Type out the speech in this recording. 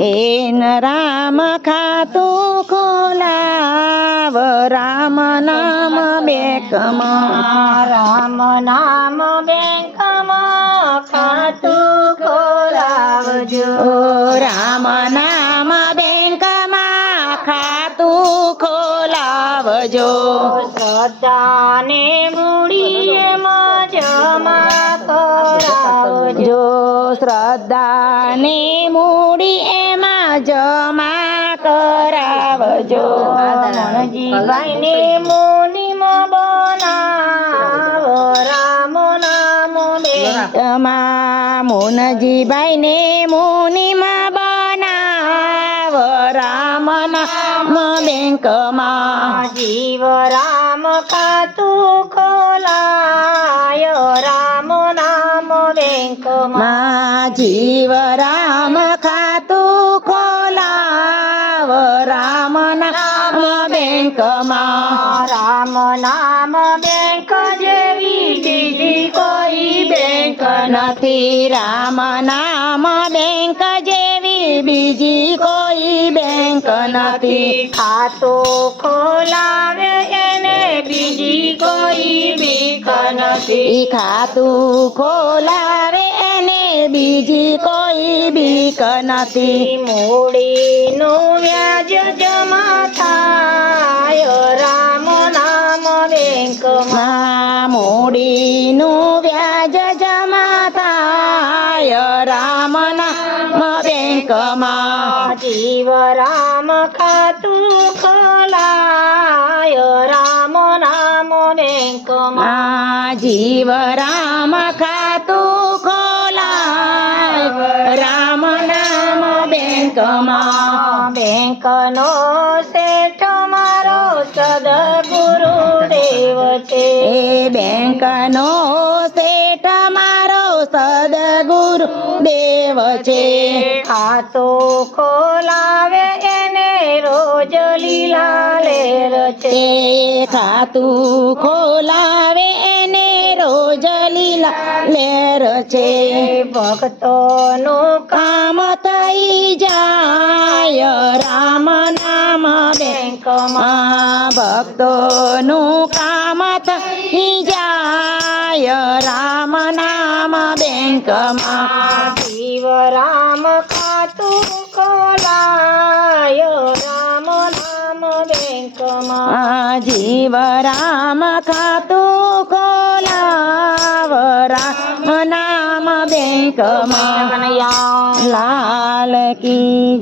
N Ram ખાતું ખોલાવ રામ નામ બેંકમાં રામ નામ બેંકમાં ખાતું ખોલાવજો રામ નામ બેંકમાં ખાતું ખોલાવજો શ્રદ્ધાને મૂડી એમાં જમા કરાવજો જો શ્રદ્ધાને મૂડી એમાં જમા કરાવજો મણજીભાઈને મુનિમાં બનાવો રામ નામ બેંકમાં મોનજીભાઈને મુનિમાં બનાવ રામ નામ બેંકમાં જીવ રામ ખાતું ખોલાય રામ નામ બેંકમાં જીવ રામ ખાતું ખોલાવ રામ નામ બેંકમાં રામ નામ બેંક જેવી બીજી કોઈ બેંક નથી રામ નામ બેંક જેવી બીજી કોઈ બેંક નથી ખાતું ખોલાવે એને બીજી કોઈ બીક નથી ખાતું ખોલાવે એને બીજી કોઈ બીક નથી મૂડીનું વ્યાજ જમા થાય રામ નામ બેંકમાં મૂડીનું વ્યાજ જમા થાય રામ નામ બેંકમાં જીવ રામ ખાતું ખોલાય રામ નામ બેંકમાં જીવ રામ ખાતું ખોલાય રામ નામ બેંકમાં બેંકનો શેઠ મારો સદગુરુ દેવ છે બેંકનો શેઠ મારો સદગુરુ દેવ છે ખાતું ખોલાવે એને રોજ લીલા લેર છે ખાતું ખોલાવે એને રોજ લીલા લેર છે ભક્તોનું કામ થઈ જાય રામ નામ બેંકમાં ભક્તોનું કામ થઈ જાય રામ નામ બેંકમાં જીવ રામ ખાતું ખોલાય રામ નામ બેંકમાં જીવ રામ ખાતું ખોલાવ રામ નામ બેંકમાં લાલ કી